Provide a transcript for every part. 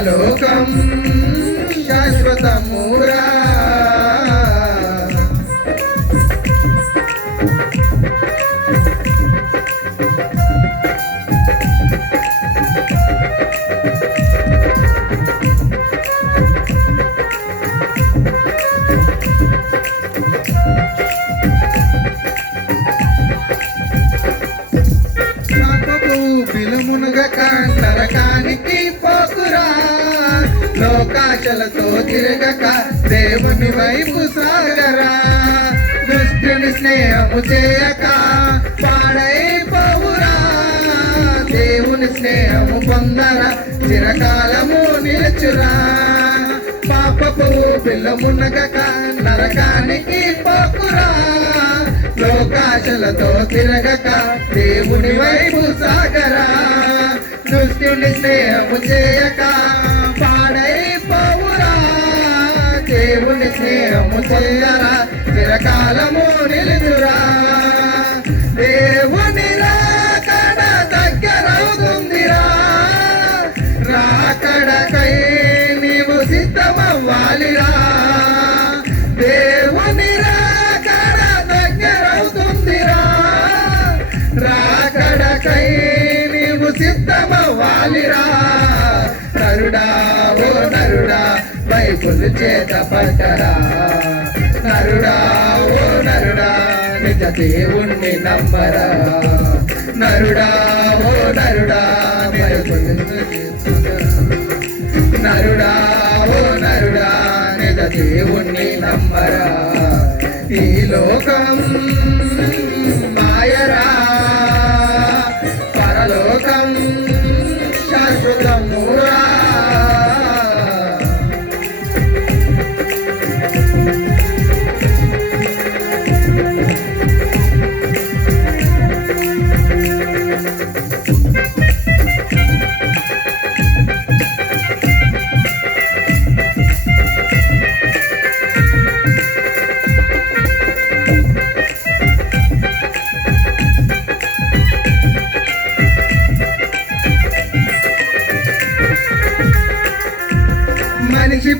పరలోకం శాశ్వతమురా. పిలుమునుగా కాంట లోకాశలతో తిరగక దేవుని వైపు సాగరా. దుష్టుని స్నేహము చేయక పాడైపోవురా. దేవుని స్నేహము పొందరా చిరకాలము నిలచురా. పాపపు పిల్లమునగక నరకానికి పోకురా. లోకాశలతో తిరగక దేవుని వైపు సాగరా. దుష్టుని స్నేహము చేయక సిద్ధమవ్వాలిరా దేవుని రాకడ దగ్గరవుతుందిరా రాకడకై నీవు సిద్ధమవ్వాలిరా. నరుడా ఓ నరుడా బైబుల్ చేత పట్టరా. నరుడా ఓ నరుడా నిజ దేవుణ్ణి నమ్మరా. నరుడా ఓ నరుడా బైబుల్ ఈ లోకం మాయరా. పరలోకం శాశ్వతమురా. మనిషి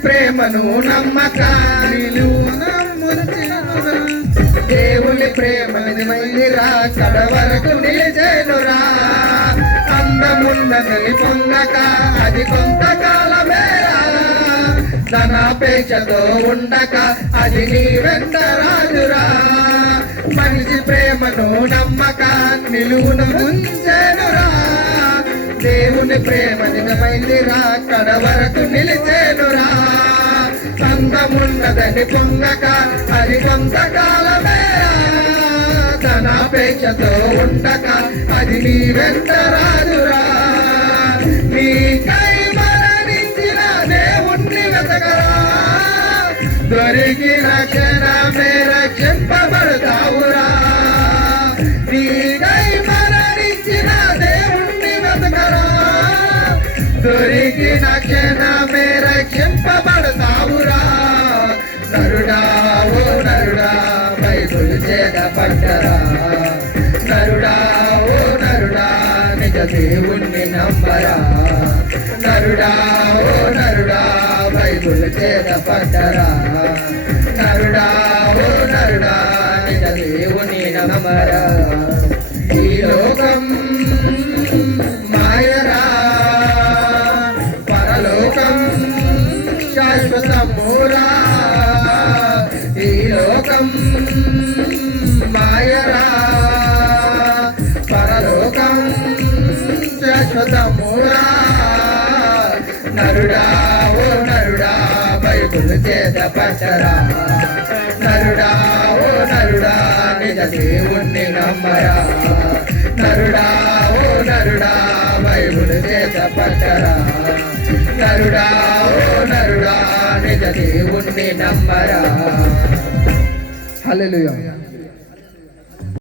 ప్రేమను నమ్మక దేవుని ప్రేమని మందిరా కడ వరకు నిలిచేనురా అందమున్నదని పొందక అది కొంతకాలమేరా ధనాపేక్షతో ఉండక అది నీ వెంట రాజురా మనిషి ప్రేమను నమ్మక నిలువును ముంచెనురా ప్రేమ నిజమైందిరా కడ వరకు నిలిచేనురా. అందమున్నదని పొంగక అది కొంతకాలమేరా తన ఉండక అది నీ వెంట రాదురా. నీ దొరికిన క్షణమే రక్షింపబడతావురా నరుడా ఓ నరుడా బైబుల్ చేత పట్టరా నరుడా ఓ నరుడా నిజ దేవుణ్ణి నమ్మరా. నరుడా ఓ నరుడా బైబుల్ చేత పట్టరా నరుడా ఓ నరుడా నిజ దేవుని నమ్మరా. శాశ్వతమూరా నరుడా ఓ నరుడా బైబుల్ చేత పట్టరా. నరుడా ఓ నరుడా నిజ దేవుణ్ణి నమ్మరా. నరుడా ఓ నరుడా బైబుల్ చేత పట్టరా. నరుడా ఓ నరుడా నిజ దేవుణ్ణి నమ్మరా. హల్లెలూయా.